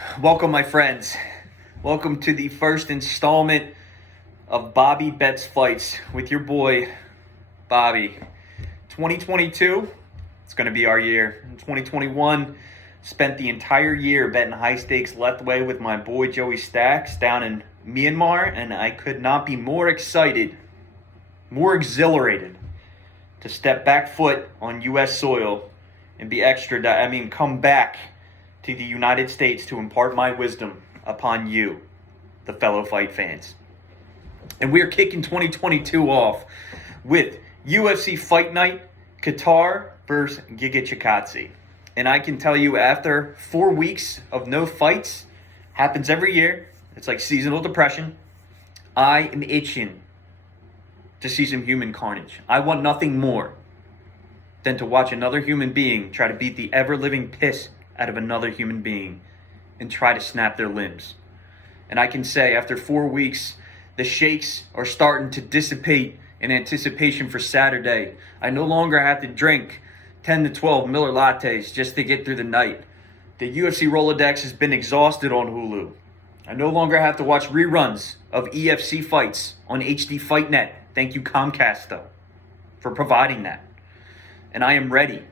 Welcome, my friends. Welcome to the first installment of Bobby Bets Fights with your boy, Bobby. 2022, it's going to be our year. In 2021, spent the entire year betting high-stakes left way with my boy Joey Stacks down in Myanmar, and I could not be more excited, more exhilarated to step back foot on U.S. soil and be come back to the United States to impart my wisdom upon you, the fellow fight fans. And we're kicking 2022 off with UFC Fight Night, Kattar versus Chikadze. And I can tell you, after 4 weeks of no fights, happens every year, it's like seasonal depression, I am itching to see some human carnage. I want nothing more than to watch another human being try to beat the ever-living piss out of another human being and try to snap their limbs. And I can say, after 4 weeks, the shakes are starting to dissipate in anticipation for Saturday. I no longer have to drink 10 to 12 Miller lattes just to get through the night. The UFC Rolodex has been exhausted on Hulu. I no longer have to watch reruns of EFC fights on HD Fight Net. Thank you, Comcast, though, for providing that. And I am ready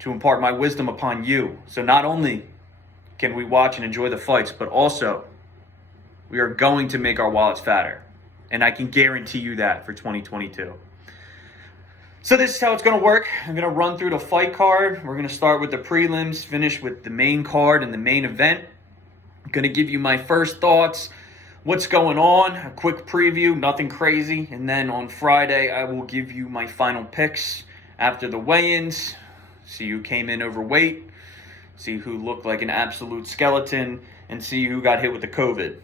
to impart my wisdom upon you. So not only can we watch and enjoy the fights, but also we are going to make our wallets fatter. And I can guarantee you that for 2022. So this is how it's going to work. I'm going to run through the fight card. We're going to start with the prelims, finish with the main card and the main event. I'm going to give you my first thoughts, what's going on, a quick preview, nothing crazy. And then on Friday, I will give you my final picks after the weigh-ins. See who came in overweight, see who looked like an absolute skeleton, and see who got hit with the COVID.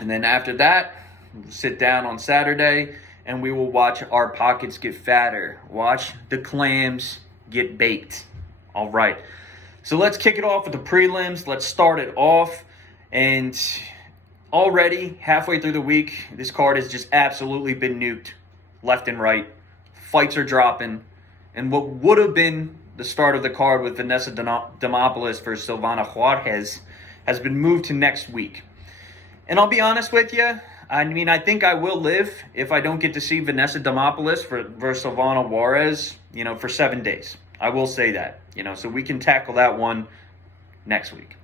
And then after that, we'll sit down on Saturday, and we will watch our pockets get fatter. Watch the clams get baked. All right. So let's kick it off with the prelims. Let's start it off. And already, halfway through the week, this card has just absolutely been nuked left and right. Fights are dropping. And what would have been the start of the card with Vanessa Demopoulos versus Silvana Juarez has been moved to next week. And I'll be honest with you, I think I will live if I don't get to see Vanessa Demopoulos versus Silvana Juarez, for 7 days. I will say that, so we can tackle that one next week.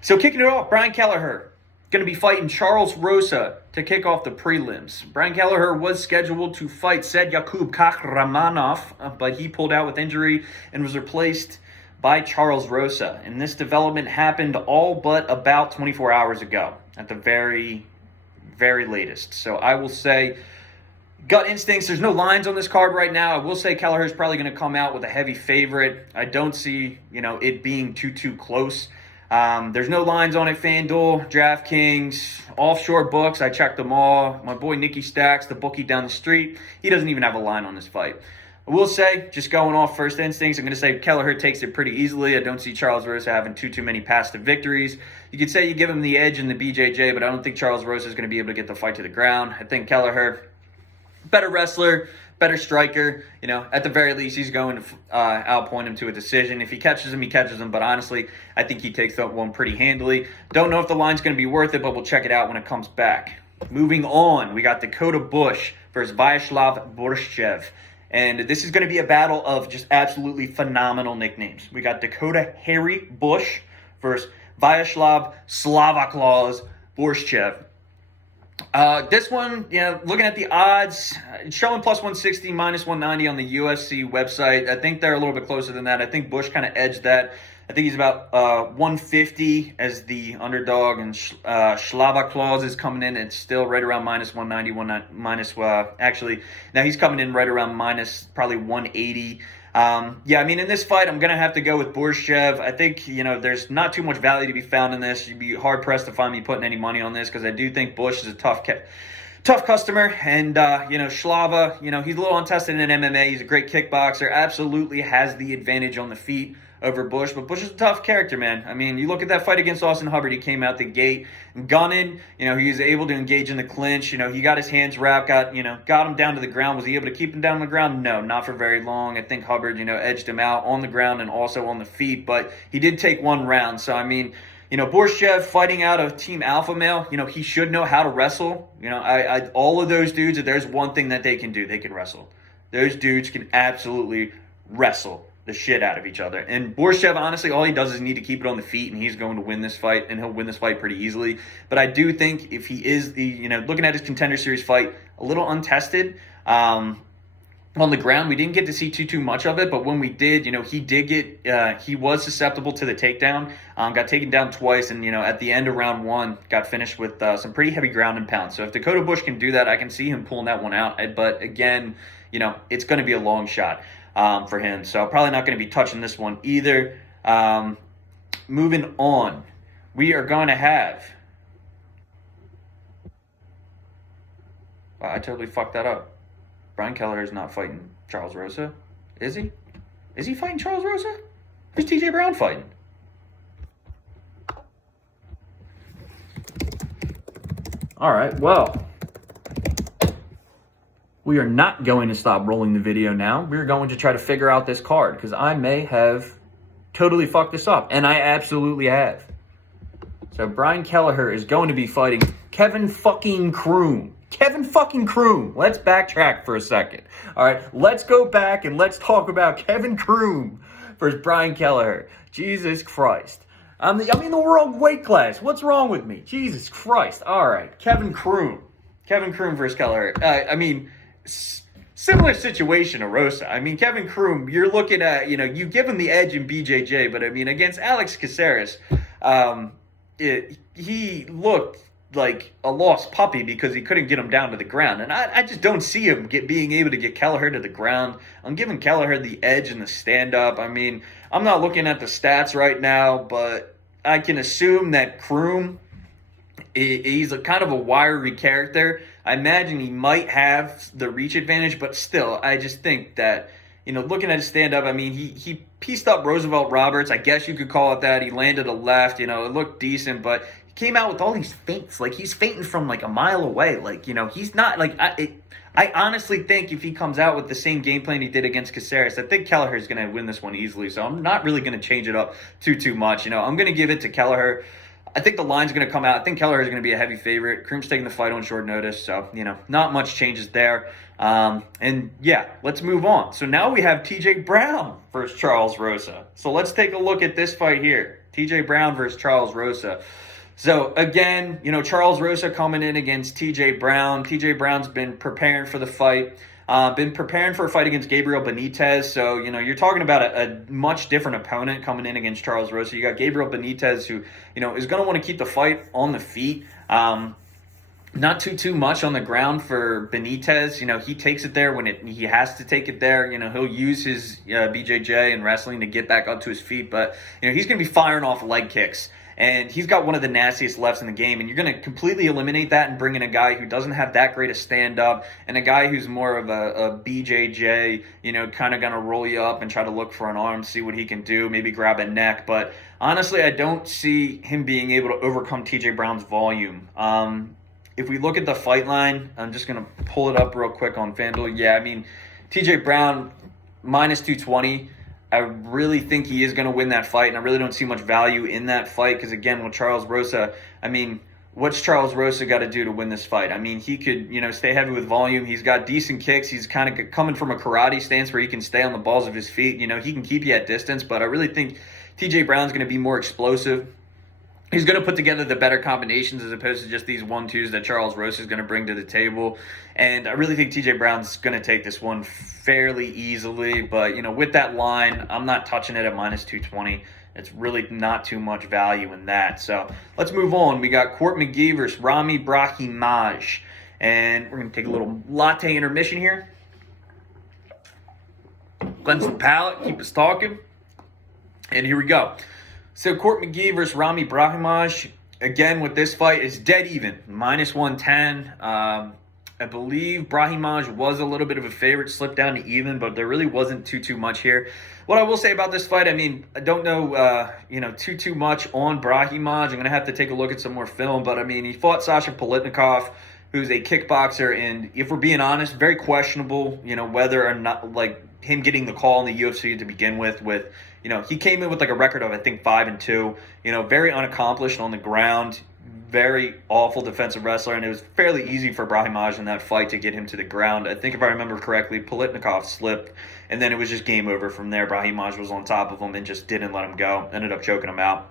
So kicking it off, Brian Kelleher going to be fighting Charles Rosa to kick off the prelims. Brian Kelleher was scheduled to fight Said Yakub Kakhramonov, but he pulled out with injury and was replaced by Charles Rosa. And this development happened all but about 24 hours ago at the very, very latest. So I will say, gut instincts, there's no lines on this card right now. I will say Kelleher's probably going to come out with a heavy favorite. I don't see, it being too close. There's no lines on it. FanDuel, DraftKings, offshore books. I checked them all. My boy Nicky Stacks, the bookie down the street, he doesn't even have a line on this fight. I will say, just going off first instincts, I'm going to say Kelleher takes it pretty easily. I don't see Charles Rosa having too many passive victories. You could say you give him the edge in the BJJ, but I don't think Charles Rosa is going to be able to get the fight to the ground. I think Kelleher, better wrestler, better striker. At the very least, he's going to outpoint him to a decision. If he catches him, he catches him. But honestly, I think he takes that one pretty handily. Don't know if the line's going to be worth it, but we'll check it out when it comes back. Moving on, we got Dakota Bush versus Vyacheslav BORSCHEV. And this is going to be a battle of just absolutely phenomenal nicknames. We got Dakota Harry Bush versus Vyacheslav Slavaklaus BORSCHEV. This one, looking at the odds, it's showing plus 160, minus 190 on the UFC website. I think they're a little bit closer than that. I think Bush kind of edged that. I think he's about 150 as the underdog, and Slavaklaus is coming in. It's still right around minus 190, actually, now he's coming in right around minus probably 180. In this fight, I'm going to have to go with Borschev. I think, there's not too much value to be found in this. You'd be hard-pressed to find me putting any money on this because I do think Bush is a tough customer. And, Slava, he's a little untested in MMA. He's a great kickboxer. Absolutely has the advantage on the feet over Bush. But Bush is a tough character, man. You look at that fight against Austin Hubbard. He came out the gate gunning. He was able to engage in the clinch. He got his hands wrapped, got him down to the ground. Was he able to keep him down on the ground? No, not for very long. I think Hubbard, edged him out on the ground and also on the feet. But he did take one round. So, Borschchev fighting out of Team Alpha Male, he should know how to wrestle. All of those dudes, if there's one thing that they can do, they can wrestle. Those dudes can absolutely wrestle the shit out of each other. And Borschchev, honestly, all he does is need to keep it on the feet, and he's going to win this fight, and he'll win this fight pretty easily. But I do think if he is, looking at his Contender Series fight, a little untested, on the ground, we didn't get to see too much of it, but when we did, he did get, he was susceptible to the takedown, got taken down twice, and, at the end of round 1, got finished with some pretty heavy ground and pound. So if Dakota Bush can do that, I can see him pulling that one out. But again, it's going to be a long shot for him. So probably not going to be touching this one either. Moving on, we are going to have, wow, I totally fucked that up. Brian Kelleher is not fighting Charles Rosa. Is he? Is he fighting Charles Rosa? Who's TJ Brown fighting? All right, well, we are not going to stop rolling the video now. We're going to try to figure out this card because I may have totally fucked this up, and I absolutely have. So Brian Kelleher is going to be fighting Kevin fucking CROOM. Kevin fucking CROOM. Let's backtrack for a second. All right, let's go back and let's talk about Kevin CROOM versus Brian Kelleher. Jesus Christ. I'm in the wrong weight class. What's wrong with me? Jesus Christ. All right, Kevin CROOM. Kevin CROOM versus Kelleher. Similar situation to Rosa. Kevin CROOM, you're looking at, you give him the edge in BJJ, but against Alex Caceres, he looked like a lost puppy because he couldn't get him down to the ground. And I just don't see him being able to get Kelleher to the ground. I'm giving Kelleher the edge in the stand-up. I'm not looking at the stats right now, but I can assume that CROOM, he's a kind of a wiry character. I imagine he might have the reach advantage, but still, I just think that, looking at his stand-up, he pieced up Roosevelt Roberts. I guess you could call it that. He landed a left, it looked decent, but he came out with all these feints. Like, he's feinting from, a mile away. He's not, I honestly think if he comes out with the same game plan he did against Caceres, I think Kelleher is going to win this one easily. So I'm not really going to change it up too much. I'm going to give it to Kelleher. I think the line's going to come out. I think Kelleher is going to be a heavy favorite. CROOM's taking the fight on short notice, so, not much changes there. And, yeah, let's move on. So now we have TJ Brown versus Charles Rosa. So let's take a look at this fight here. TJ Brown versus Charles Rosa. So, again, Charles Rosa coming in against TJ Brown. TJ Brown's been preparing for the fight. Been preparing for a fight against Gabriel Benitez. So, you're talking about a much different opponent coming in against Charles Rosa. You got Gabriel Benitez who, is going to want to keep the fight on the feet. Not too much on the ground for Benitez. He takes it there when he has to take it there. He'll use his BJJ and wrestling to get back up to his feet. But, he's going to be firing off leg kicks. And he's got one of the nastiest lefts in the game. And you're going to completely eliminate that and bring in a guy who doesn't have that great a stand-up and a guy who's more of a BJJ, kind of going to roll you up and try to look for an arm, see what he can do, maybe grab a neck. But honestly, I don't see him being able to overcome TJ Brown's volume. If we look at the fight line, I'm just going to pull it up real quick on FanDuel. Yeah, TJ Brown, minus 220. I really think he is going to win that fight, and I really don't see much value in that fight because, again, with Charles Rosa, what's Charles Rosa got to do to win this fight? He could, stay heavy with volume. He's got decent kicks. He's kind of coming from a karate stance where he can stay on the balls of his feet. He can keep you at distance, but I really think TJ Brown's going to be more explosive. He's going to put together the better combinations as opposed to just these 1-2s that Charles Rosa is going to bring to the table. And I really think TJ Brown's going to take this one fairly easily. But, with that line, I'm not touching it at minus 220. It's really not too much value in that. So let's move on. We got Court McGee versus Rami Brahimaj. And we're going to take a little latte intermission here. Cleanse the palate, keep us talking. And here we go. So Court McGee versus Rami Brahimaj, again with this fight, is dead even, minus 110. I believe Brahimaj was a little bit of a favorite, slipped down to even, but there really wasn't too much here. What I will say about this fight, I don't know, too much on Brahimaj. I'm going to have to take a look at some more film, but he fought Sasha Politnikov, who's a kickboxer, and if we're being honest, very questionable, whether or not, him getting the call in the UFC to begin with You know, he came in with like a record of, I think, 5-2. You know, very unaccomplished on the ground, very awful defensive wrestler, and it was fairly easy for Brahimaj in that fight to get him to the ground. I think if I remember correctly, Politnikov slipped, and then it was just game over from there. Brahimaj was on top of him and just didn't let him go. Ended up choking him out.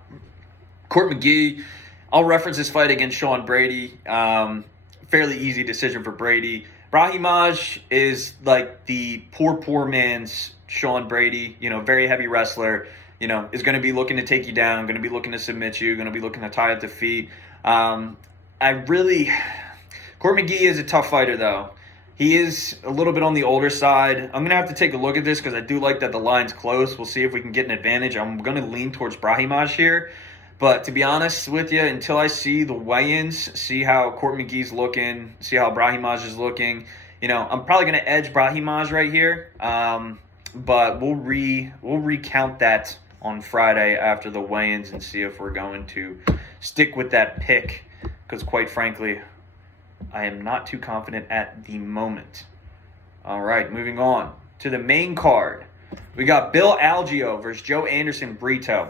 Court McGee, I'll reference this fight against Sean Brady. Fairly easy decision for Brady. Brahimaj is like the poor man's Sean Brady, you know, very heavy wrestler, you know, is going to be looking to take you down, going to be looking to submit you, going to be looking to tie up the feet. Court McGee is a tough fighter, though. He is a little bit on the older side. I'm going to have to take a look at this because I do like that the line's close. We'll see if we can get an advantage. I'm going to lean towards Brahimaj here. But to be honest with you, until I see the weigh-ins, see how Court McGee's looking, see how Brahimaj is looking, you know, I'm probably going to edge Brahimaj right here. But we'll recount that on Friday after the weigh-ins and see if we're going to stick with that pick. Because quite frankly, I am not too confident at the moment. All right, moving on to the main card. We got Bill Algeo versus Joe Anderson Brito.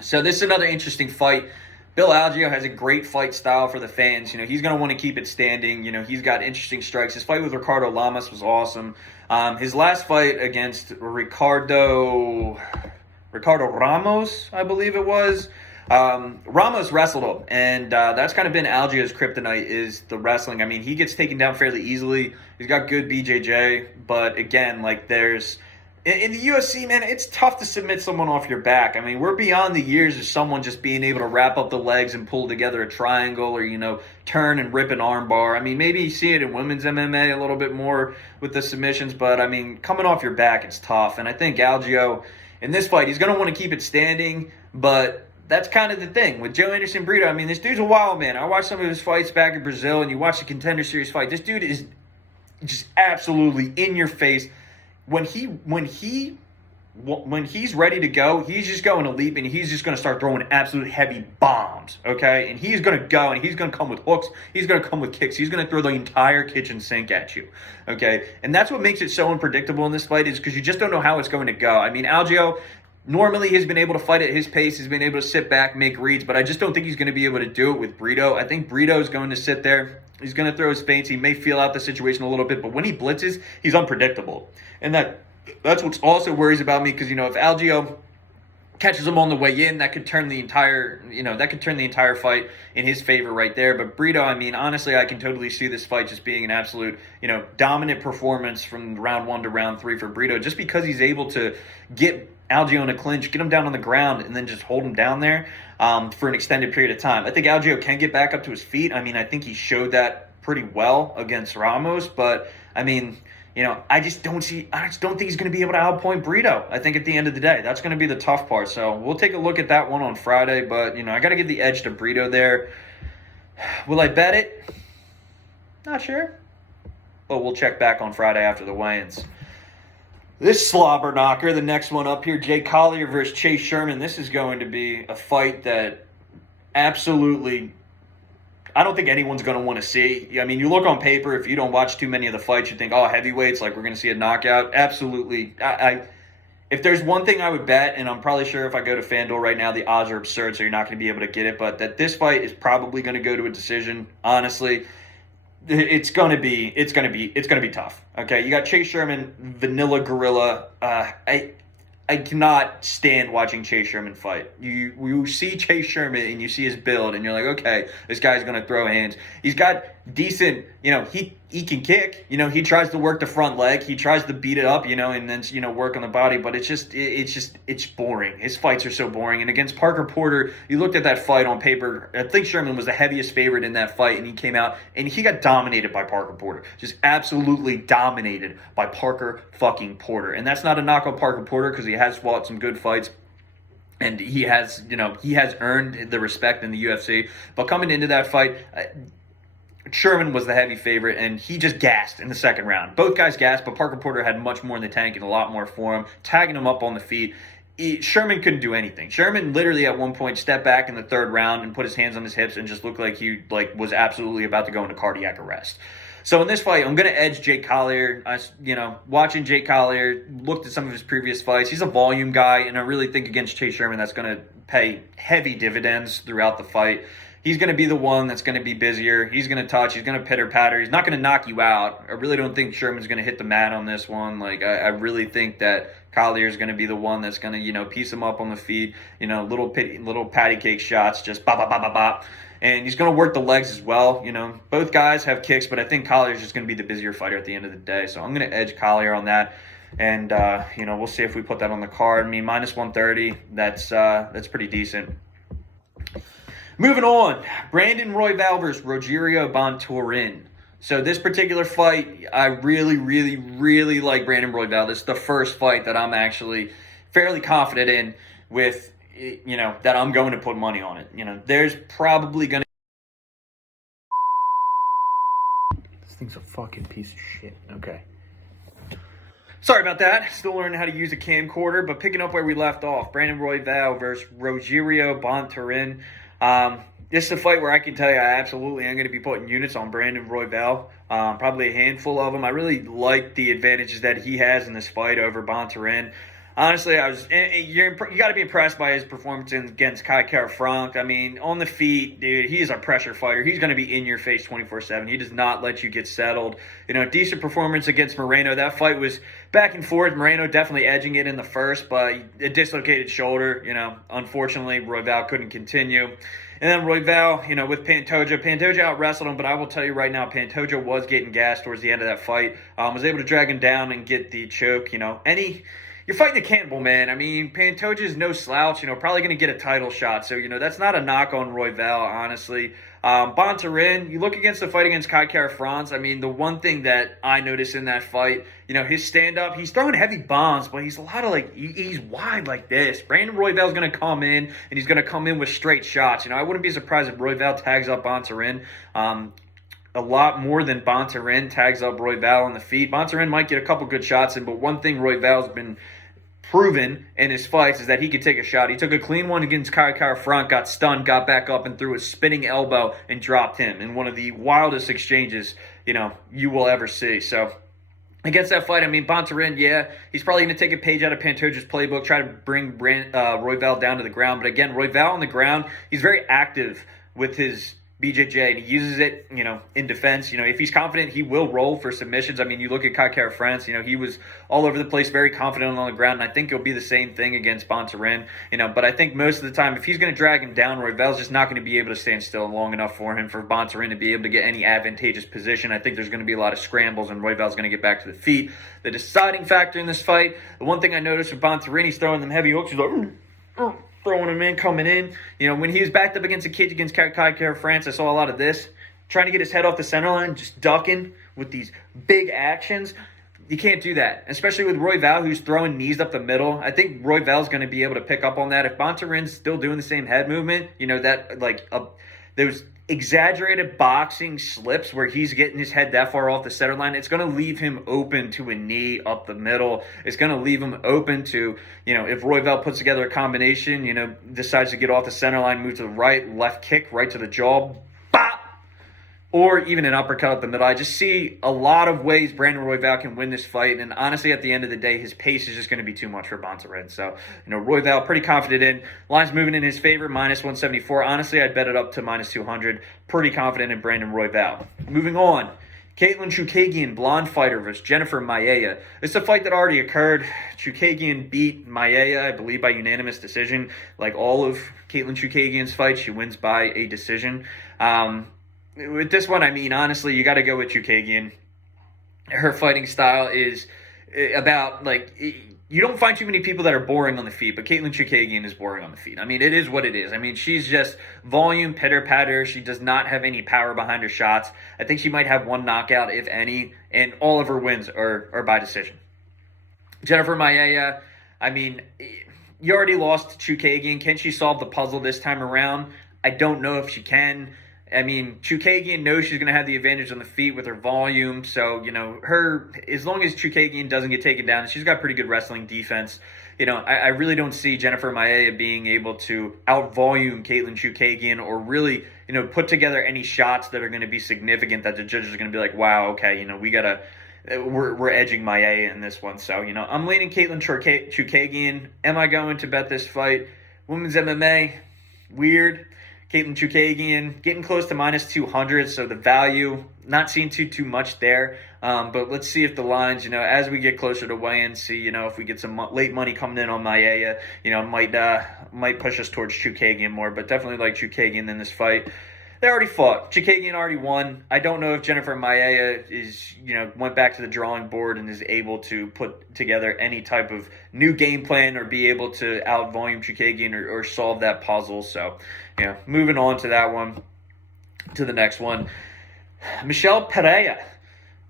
So this is another interesting fight. Bill Algeo has a great fight style for the fans. You know, he's going to want to keep it standing. You know, he's got interesting strikes. His fight with Ricardo Lamas was awesome. His last fight against Ricardo Ramos, I believe it was. Ramos wrestled him, and that's kind of been Algeo's kryptonite, is the wrestling. I mean, he gets taken down fairly easily. He's got good BJJ, but again, like in the UFC, man, it's tough to submit someone off your back. I mean, we're beyond the years of someone just being able to wrap up the legs and pull together a triangle or, you know, turn and rip an arm bar. I mean, maybe you see it in women's MMA a little bit more with the submissions, but, I mean, coming off your back, it's tough. And I think Algeo, in this fight, he's going to want to keep it standing, but that's kind of the thing with Joe Anderson Brito. I mean, this dude's a wild man. I watched some of his fights back in Brazil, and you watch the Contender Series fight. This dude is just absolutely in your face. When he's ready to go, he's just going to leap and he's just going to start throwing absolute heavy bombs, okay? And he's going to go and he's going to come with hooks. He's going to come with kicks. He's going to throw the entire kitchen sink at you, okay? And that's what makes it so unpredictable in this fight, is because you just don't know how it's going to go. I mean, Algeo normally has been able to fight at his pace. He's been able to sit back, make reads, but I just don't think he's going to be able to do it with Brito. I think Brito is going to sit there. He's going to throw his feints. He may feel out the situation a little bit, but when he blitzes, he's unpredictable. And that's what also worries about me, because, you know, if Algeo catches him on the way in, that could turn the entire fight in his favor right there. But Brito, I mean, honestly, I can totally see this fight just being an absolute, you know, dominant performance from round 1 to round 3 for Brito, just because he's able to get Algeo in a clinch, get him down on the ground, and then just hold him down there for an extended period of time. I think Algeo can get back up to his feet. I mean, I think he showed that pretty well against Ramos, but I mean, you know, I just don't think he's going to be able to outpoint Brito. I think at the end of the day, that's going to be the tough part. So we'll take a look at that one on Friday, but, you know, I got to give the edge to Brito there. Will I bet it? Not sure, but we'll check back on Friday after the weigh-ins. This slobber knocker, the next one up here, Jake Collier versus Chase Sherman. This is going to be a fight that absolutely, I don't think anyone's going to want to see. I mean, you look on paper, if you don't watch too many of the fights, you think, oh, heavyweights, like we're going to see a knockout. Absolutely. If there's one thing I would bet, and I'm probably sure if I go to FanDuel right now, the odds are absurd, so you're not going to be able to get it, but that this fight is probably going to go to a decision, honestly. It's gonna be tough. Okay, you got Chase Sherman, vanilla gorilla. I cannot stand watching Chase Sherman fight. You see Chase Sherman and you see his build, and you're like, okay, this guy's gonna throw hands. He's got decent, you know, he can kick. You know, he tries to work the front leg. He tries to beat it up, you know, and then, you know, work on the body. But it's boring. His fights are so boring. And against Parker Porter, you looked at that fight on paper. I think Sherman was the heaviest favorite in that fight, and he came out and he got dominated by Parker Porter. Just absolutely dominated by Parker fucking Porter. And that's not a knock on Parker Porter, because he has fought some good fights. And he has earned the respect in the UFC. But coming into that fight, Sherman was the heavy favorite, and he just gassed in the second round. Both guys gassed, but Parker Porter had much more in the tank and a lot more for him, tagging him up on the feet. Sherman couldn't do anything. Sherman literally at one point stepped back in the third round and put his hands on his hips and just looked like he was absolutely about to go into cardiac arrest. So in this fight, I'm going to edge Jake Collier. Watching Jake Collier, looked at some of his previous fights. He's a volume guy, and I really think against Chase Sherman that's going to pay heavy dividends throughout the fight. He's going to be the one that's going to be busier. He's going to touch. He's going to pitter-patter. He's not going to knock you out. I really don't think Sherman's going to hit the mat on this one. Like, I really think that Collier is going to be the one that's going to, piece him up on the feet. Little patty cake shots, just bop, bop, bop, bop, bop. And he's going to work the legs as well. Both guys have kicks, but I think Collier's just going to be the busier fighter at the end of the day. So I'm going to edge Collier on that. And, we'll see if we put that on the card. I mean, minus 130, that's pretty decent. Moving on, Brandon Royval versus Rogerio Bontorin. So this particular fight, I really, really, really like Brandon Royval. This is the first fight that I'm actually fairly confident in with, that I'm going to put money on it. There's probably going to... This thing's a fucking piece of shit. Okay. Sorry about that. Still learning how to use a camcorder, but picking up where we left off. Brandon Royval versus Rogerio Bontorin. This is a fight where I can tell you I absolutely am going to be putting units on Brandon Royval. Probably a handful of them. I really like the advantages that he has in this fight over Bontorin. Honestly, you got to be impressed by his performance against Kai Frank. I mean, on the feet, dude, he's a pressure fighter. He's going to be in your face 24/7. He does not let you get settled. Decent performance against Moreno. That fight was back and forth. Moreno definitely edging it in the first, but a dislocated shoulder. Unfortunately, Royval couldn't continue. And then Royval, with Pantoja out-wrestled him, but I will tell you right now, Pantoja was getting gassed towards the end of that fight. Was able to drag him down and get the choke. You're fighting a cannibal, man. I mean, Pantoja is no slouch, probably going to get a title shot. So, that's not a knock on Royval, honestly. Bontorin, you look against the fight against Kai France. I mean, the one thing that I noticed in that fight, his stand-up, he's throwing heavy bombs, but he's a lot of, he's wide like this. Brandon Royval's going to come in, and he's going to come in with straight shots. I wouldn't be surprised if Royval tags up Bontorin. A lot more than Bontorin tags up Royval on the feet. Bontorin might get a couple good shots in, but one thing Royval's been proven in his fights is that he could take a shot. He took a clean one against Kai Frank, got stunned, got back up, and threw a spinning elbow and dropped him in one of the wildest exchanges, you will ever see. So against that fight, I mean, Bontorin, yeah, he's probably going to take a page out of Pantoja's playbook, try to bring Royval down to the ground. But again, Royval on the ground, he's very active with his BJJ, and he uses it, in defense. If he's confident, he will roll for submissions. I mean, you look at Kai France, he was all over the place, very confident on the ground, and I think it'll be the same thing against Bontorin, but I think most of the time, if he's going to drag him down, Royval's just not going to be able to stand still long enough for him, for Bontorin to be able to get any advantageous position. I think there's going to be a lot of scrambles, and Royval's going to get back to the feet. The deciding factor in this fight, the one thing I noticed with Bontorin, he's throwing them heavy hooks, he's like, throwing him in, coming in. When he was backed up against a kid against Kai France, I saw a lot of this. Trying to get his head off the center line, just ducking with these big actions. You can't do that, especially with Royval, who's throwing knees up the middle. I think Royval's going to be able to pick up on that. If Bontorin's still doing the same head movement, there's exaggerated boxing slips where he's getting his head that far off the center line, it's going to leave him open to a knee up the middle. It's going to leave him open to, if Royval puts together a combination, decides to get off the center line, move to the right, left kick, right to the jaw, bop, or even an uppercut up the middle. I just see a lot of ways Brandon Royval can win this fight, and honestly, at the end of the day, his pace is just going to be too much for Bontorin. So, Royval, pretty confident in. Line's moving in his favor, minus 174. Honestly, I'd bet it up to minus 200. Pretty confident in Brandon Royval. Moving on, Katlyn Chookagian, blonde fighter versus Jennifer Maia. It's a fight that already occurred. Chookagian beat Maia, I believe, by unanimous decision. Like all of Katlyn Chookagian's fights, she wins by a decision. With this one, I mean, honestly, you got to go with Chookagian. Her fighting style is about, you don't find too many people that are boring on the feet, but Katlyn Chookagian is boring on the feet. I mean, it is what it is. I mean, she's just volume, pitter-patter. She does not have any power behind her shots. I think she might have one knockout, if any, and all of her wins are by decision. Jennifer Maia, I mean, you already lost to Chookagian. Can she solve the puzzle this time around? I don't know if she can. I mean, Chookagian knows she's going to have the advantage on the feet with her volume. So, as long as Chookagian doesn't get taken down, she's got pretty good wrestling defense. I really don't see Jennifer Maia being able to out-volume Katlyn Chookagian or really, put together any shots that are going to be significant that the judges are going to be like, wow, okay, we're edging Maia in this one. So, I'm leaning Katlyn Chookagian. Am I going to bet this fight? Women's MMA, weird. Katlyn Chookagian getting close to minus 200, so the value, not seeing too much there. But let's see if the lines, as we get closer to weigh-in, see, if we get some late money coming in on Maia, might push us towards Chookagian more. But definitely like Chookagian in this fight. They already fought. Chookagian already won. I don't know if Jennifer Maia went back to the drawing board and is able to put together any type of new game plan or be able to out-volume Chookagian or solve that puzzle. So, moving on to that one, to the next one. Michelle Pereira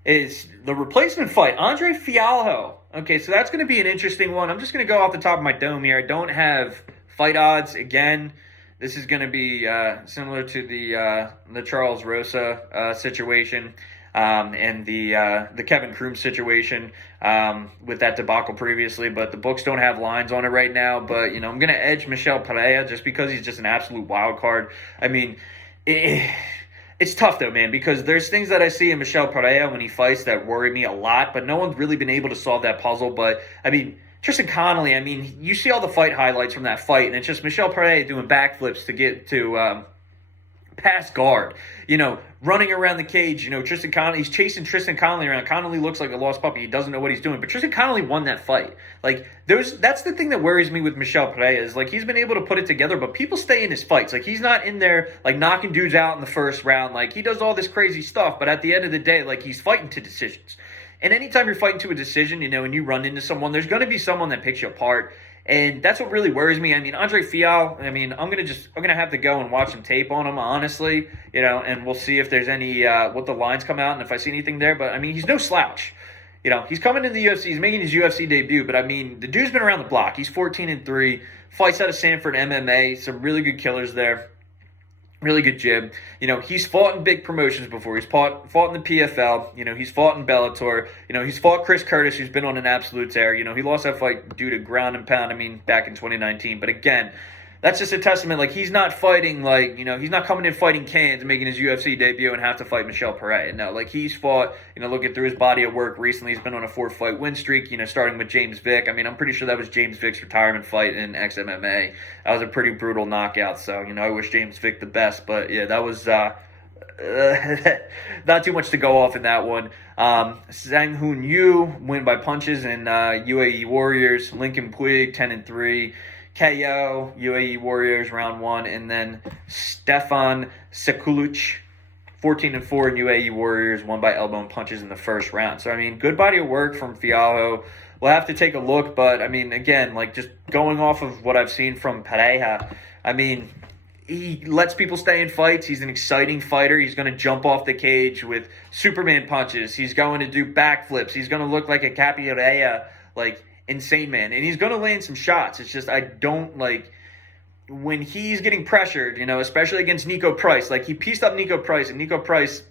is the replacement fight. Andre Fialho. Okay, so that's going to be an interesting one. I'm just going to go off the top of my dome here. I don't have fight odds again. This is going to be similar to the Charles Rosa situation and the Kevin CROOM situation with that debacle previously. But the books don't have lines on it right now. But, I'm going to edge Michelle Pereira just because he's just an absolute wild card. I mean, it's tough, though, man, because there's things that I see in Michelle Pereira when he fights that worry me a lot. But no one's really been able to solve that puzzle. But, I mean, Tristan Connolly, you see all the fight highlights from that fight, and it's just Michelle Pereira doing backflips to get to pass guard, running around the cage. Tristan Connolly, he's chasing Tristan Connolly around. Connolly looks like a lost puppy. He doesn't know what he's doing, but Tristan Connolly won that fight. That's the thing that worries me with Michelle Pereira is, he's been able to put it together, but people stay in his fights. He's not in there, knocking dudes out in the first round. He does all this crazy stuff, but at the end of the day, he's fighting to decisions. And anytime you're fighting to a decision, and you run into someone, there's going to be someone that picks you apart. And that's what really worries me. Andre Fialho, I'm going to have to go and watch some tape on him, honestly, and we'll see if there's any, what the lines come out and if I see anything there. But, he's no slouch. He's coming into the UFC. He's making his UFC debut. But, the dude's been around the block. He's 14-3, fights out of Sanford MMA, some really good killers there. Really good jib. He's fought in big promotions before. He's fought in the PFL. He's fought in Bellator. He's fought Chris Curtis, who's been on an absolute tear. He lost that fight due to ground and pound, back in 2019. But again, that's just a testament. He's not fighting, he's not coming in fighting cans and making his UFC debut and have to fight Michelle Pereira. No, he's fought, looking through his body of work recently, he's been on a 4-fight win streak, starting with James Vick. I'm pretty sure that was James Vick's retirement fight in XMMA. That was a pretty brutal knockout. So, I wish James Vick the best. But, yeah, that was not too much to go off in that one. Sang Hoon Yu win by punches in UAE Warriors. Lincoln Puig 10-3. KO, UAE Warriors round 1, and then Stefan Sekulic, 14-4 in UAE Warriors, won by elbow and punches in the first round. So, good body of work from Fialho. We'll have to take a look, but, again, just going off of what I've seen from Pereira, he lets people stay in fights. He's an exciting fighter. He's going to jump off the cage with Superman punches. He's going to do backflips. He's going to look like a Capoeira, insane man, and he's going to land some shots. It's just I don't when he's getting pressured, especially against Nico Price. He pieced up Nico Price, and Nico Price,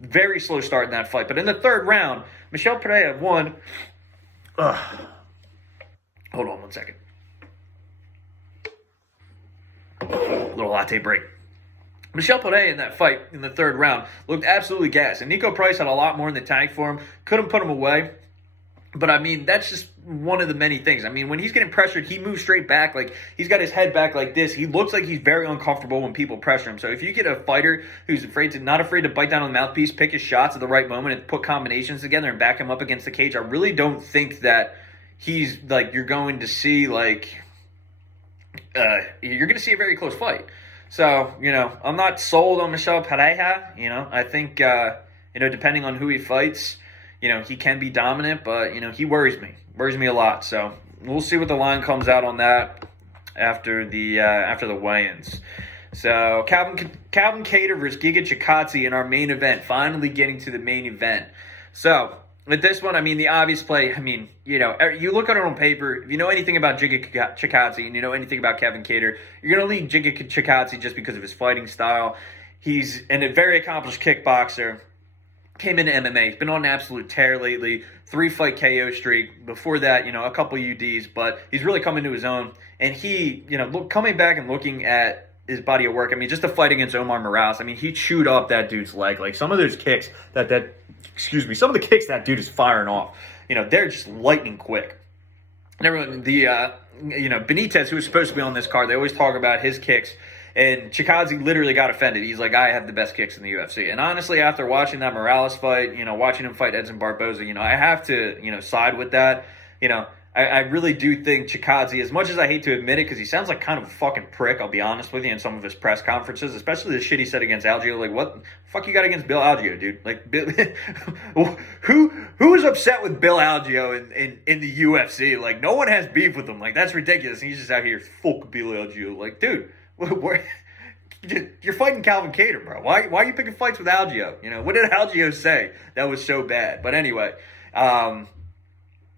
very slow start in that fight. But in the third round, Michelle Pereira won. Hold on one second. Little latte break. Michelle Pereira in that fight in the third round looked absolutely gassed, and Nico Price had a lot more in the tank for him. Couldn't put him away. But, that's just one of the many things. When he's getting pressured, he moves straight back. He's got his head back like this. He looks like he's very uncomfortable when people pressure him. So if you get a fighter who's not afraid to bite down on the mouthpiece, pick his shots at the right moment, and put combinations together and back him up against the cage, I really don't think that he's, you're going to see, you're going to see a very close fight. So, I'm not sold on Michelle Pereira. I think, depending on who he fights, he can be dominant, but, he worries me a lot. So we'll see what the line comes out on that after the weigh-ins. So Calvin Kattar versus Giga Chikadze in our main event, finally getting to the main event. So with this one, the obvious play, you look at it on paper, if you know anything about Giga Chikadze and you know anything about Calvin Kattar, you're going to lead Giga Chikadze just because of his fighting style. He's a very accomplished kickboxer. came into MMA. He's been on an absolute tear lately. 3-fight KO streak. Before that, a couple UDs, but he's really come into his own. And he, coming back and looking at his body of work, I mean, just the fight against Omar Morales, I mean, he chewed up that dude's leg. Like, some of those kicks some of the kicks that dude is firing off, they're just lightning quick. And everyone, Benitez, who was supposed to be on this card, they always talk about his kicks. And Chikadze literally got offended. He's like, I have the best kicks in the UFC. And honestly, after watching that Morales fight, watching him fight Edson Barboza, I have to, side with that. I really do think Chikadze, as much as I hate to admit it, because he sounds like kind of a fucking prick, I'll be honest with you, in some of his press conferences, especially the shit he said against ALGEO. Like, what the fuck you got against Bill ALGEO, dude? Like, who is upset with Bill ALGEO in the UFC? Like, no one has beef with him. Like, that's ridiculous. And he's just out here, fuck Bill ALGEO. Like, dude. You're fighting Calvin Kattar, bro. Why are you picking fights with ALGEO? What did ALGEO say that was so bad? But anyway, Calvin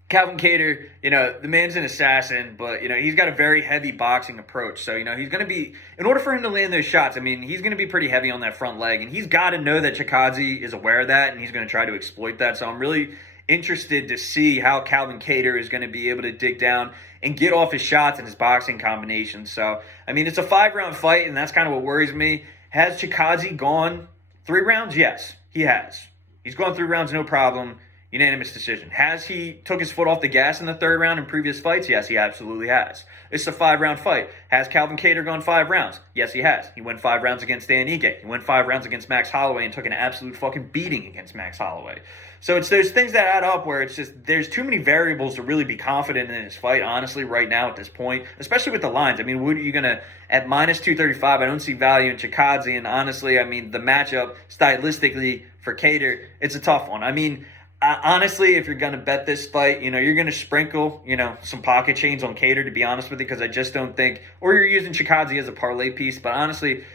Kattar, the man's an assassin, but, he's got a very heavy boxing approach. So, he's going to be, in order for him to land those shots, I mean, he's going to be pretty heavy on that front leg. And he's got to know that Chikadze is aware of that, and he's going to try to exploit that. So I'm really interested to see how Calvin Kattar is going to be able to dig down and get off his shots and his boxing combinations. So, I mean, it's a 5-round fight, and that's kind of what worries me. Has Chikadze gone 3 rounds? Yes, he has. He's gone 3 rounds, no problem. Unanimous decision. Has he took his foot off the gas in the 3rd round in previous fights? Yes, he absolutely has. It's a 5-round fight. Has Calvin Kattar gone 5 rounds? Yes, he has. He went 5 rounds against Dan Ige. He went 5 rounds against Max Holloway and took an absolute fucking beating against Max Holloway. So it's those things that add up where it's just there's too many variables to really be confident in this fight, honestly, right now at this point, especially with the lines. I mean, what are you going to, at minus 235, I don't see value in Chikadze. And honestly, I mean, the matchup stylistically for Kattar, it's a tough one. I mean, honestly, if you're going to bet this fight, you're going to sprinkle, some pocket chains on Kattar, to be honest with you, because I just don't think, or you're using Chikadze as a parlay piece. But honestly,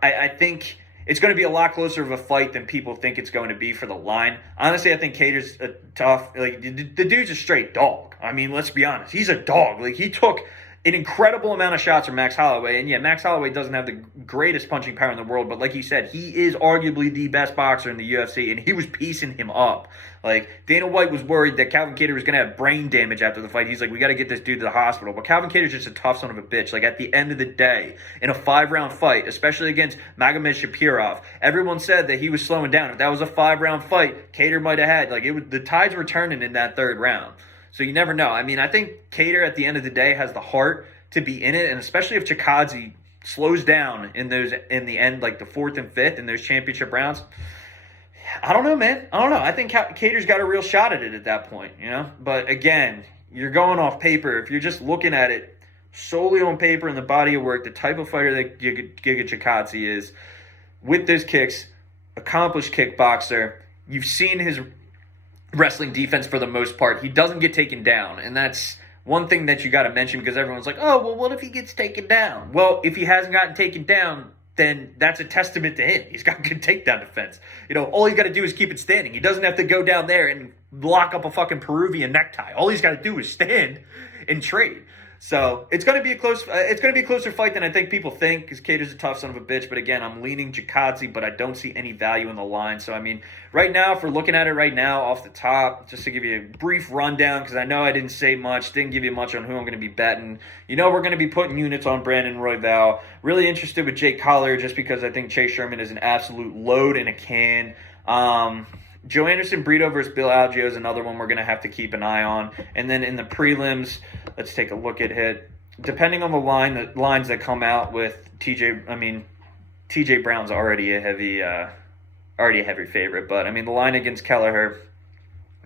I think it's going to be a lot closer of a fight than people think it's going to be for the line. Honestly, I think Kattar's a tough, like, the dude's a straight dog. I mean, let's be honest. He's a dog. Like, he took an incredible amount of shots from Max Holloway. And yeah, Max Holloway doesn't have the greatest punching power in the world, but like you said, he is arguably the best boxer in the UFC, and he was piecing him up. Like, Dana White was worried that Calvin Kattar was going to have brain damage after the fight. He's like, we got to get this dude to the hospital. But Calvin Kattar's just a tough son of a bitch. Like, at the end of the day, in a 5-round fight, especially against Magomed Shapirov, everyone said that he was slowing down. If that was a 5-round fight, Kattar might have had, like, the tides were turning in that 3rd round. So you never know. I mean, I think Kattar at the end of the day has the heart to be in it, and especially if Chikadze slows down in the end, like the 4th and 5th in those championship rounds. I don't know, man. I don't know. I think Kattar's got a real shot at it at that point, But again, you're going off paper. If you're just looking at it solely on paper and the body of work, the type of fighter that Giga Chikadze is, with those kicks, accomplished kickboxer. You've seen his wrestling defense for the most part. He doesn't get taken down, and that's one thing that you got to mention, because everyone's like, oh, well, what if he gets taken down? Well, if he hasn't gotten taken down, then that's a testament to him. He's got good takedown defense. All he's got to do is keep it standing. He doesn't have to go down there and lock up a fucking Peruvian necktie. All he's got to do is stand and trade. So it's going to be a closer fight than I think people think, because Kattar's a tough son of a bitch. But again, I'm leaning Chikadze, but I don't see any value in the line. So I mean, right now, if we're looking at it right now off the top, just to give you a brief rundown, because I know I didn't say much, didn't give you much on who I'm going to be betting. We're going to be putting units on Brandon Royval. Really interested with Jake Collier, just because I think Chase Sherman is an absolute load in a can. Joe Anderson, BRITO versus Bill ALGEO is another one we're going to have to keep an eye on. And then in the prelims, let's take a look at it. Depending on the lines that come out with TJ Brown's already a heavy favorite. But I mean, the line against Kelleher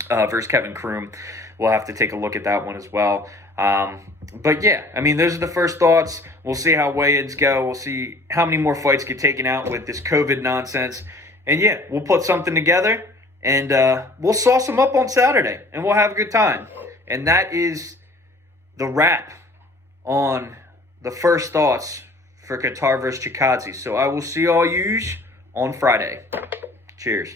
versus Kevin CROOM, we'll have to take a look at that one as well. But yeah, I mean, those are the first thoughts. We'll see how weigh-ins go. We'll see how many more fights get taken out with this COVID nonsense. And yeah, we'll put something together. And we'll sauce them up on Saturday, and we'll have a good time. And that is the wrap on the first thoughts for Kattar versus Chikadze. So I will see all yous on Friday. Cheers.